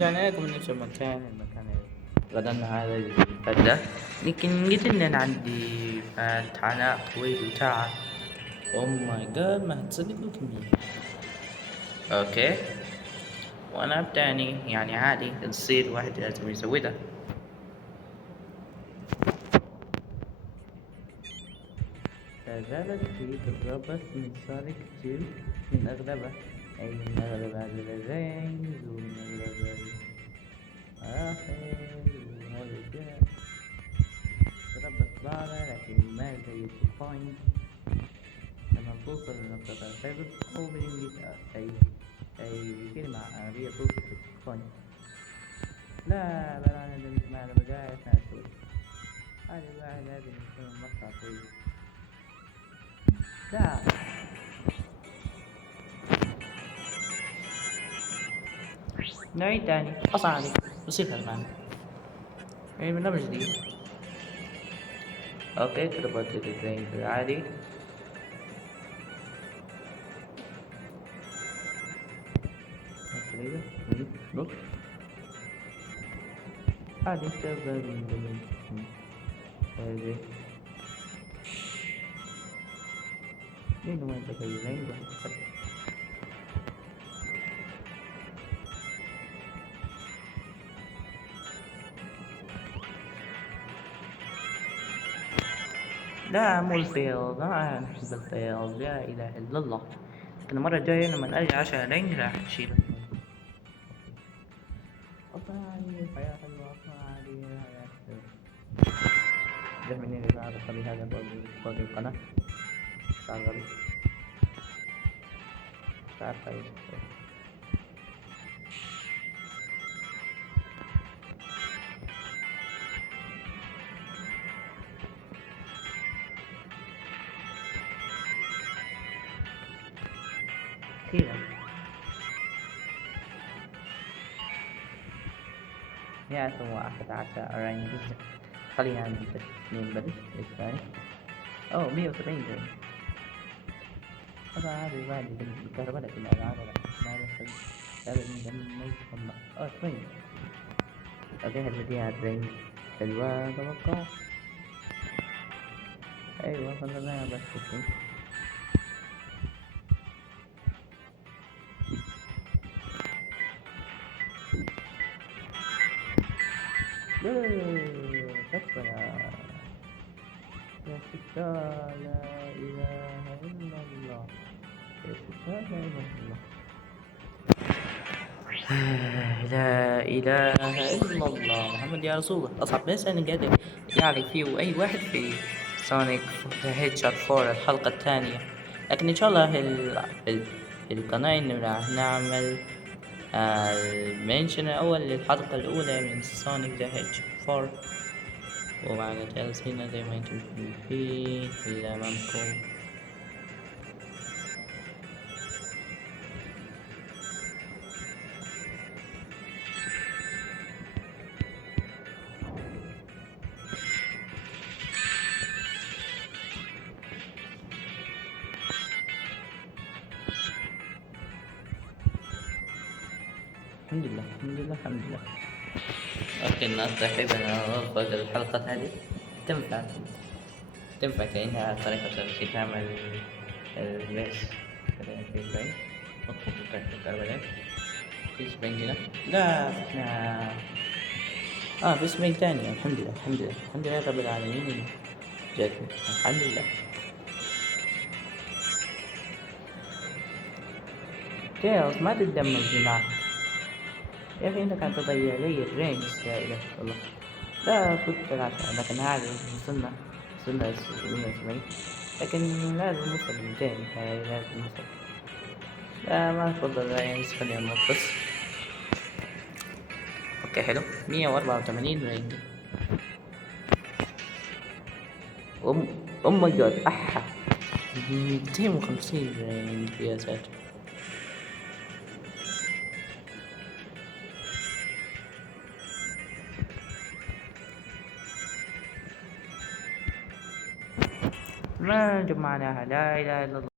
يعني لكم من نفس المكان غدانا هذا الغداء. لكن قلت إن أنا عندي عناء طويل وتعب. أوه ماي جاد، ما هتصدقوا كمية. أوكي، وأنا بتاني يعني عادي تصير واحد لازم يسوي ده. لا زالت هي تتربص من صار كتير، من أغلبها، أي من أغلب هذا الرينج ومن أغلب الآخر وهذا الجهة. تربص بعضها لكن ما زي البوينت. لما توصل لنقطة الفيبر أو بالإنجليزي أي كلمة عربية توصف البوينت. لا بل أنا مثل ما هذا مجال أثناء السوق. هذا الواحد لازم يكون مقطع طويل. لا نعيد تاني، أصلا عليك بصير هذا معنا يعني من برنامج جديد. أوكي تربط الرينج العادي. تقريبا نص عادي شغال من هذه. مين هو أنت في الرينج واحد. لا مو الفيض، ما نحب الفيض، لا إله إلا الله. لكن المرة الجاية لما أرجع عشان رينج راح أشيله. أصلا يعني الحياة حلوة، أصلا عادي الحياة حلوة. ده منين اللي بعد الطريق هذا فوق القناة. تعال غريب. تعال خير. أخيرا. يا ثم 11 رينج. خلينا عندي اثنين بدل الثاني. أوه 170 رينج. طبعا هذا الواحد يدل بالكهرباء لكن هذا لا ما يدخل. هذا من دم ما يتسمى. رينج. أوكي هذه رينج حلوة أتوقع. أيوة خلنا بس كده. تكفى يا ستار، لا إله إلا الله. يا ستار لا إله إلا الله. لا إله إلا الله محمد يا رسول الله. أصعب بس أنا قادر يعني فيه أي واحد في سونيك هيتشر 4 الحلقة الثانية. لكن إن شاء الله في القناة إنه راح نعمل المنشن الأول للحلقة الأولى من سونيك ذا هيتشر 4. ومعنا جالس هنا زي ما انتم شايفين أمامكم. الحمد لله الحمد لله الحمد لله. أوكي الناس تقريبا وصلت الحلقة هذه. تنفع كأنها طريقة تمشي تعمل الريس في البنك. نطلب الكربونات في سبرينج هنا. لا احنا في سبرينج تاني. الحمد لله الحمد لله الحمد لله رب العالمين جاتني الحمد لله. تيلز ما تتدمر هنا يا أخي. أنت قاعد تضيع لي الرينج. لا إله إلا الله. لا كنت 3 لكن هذا وصلنا 170. لكن لازم نوصل 200. هاي لازم نوصل. لا ما أفضل الرينج خلينا ننقص. اوكي حلو 184 رينج. ام ماي جاد احا 250 رينج يا ساتر. ما جمعناها لا اله الا الله.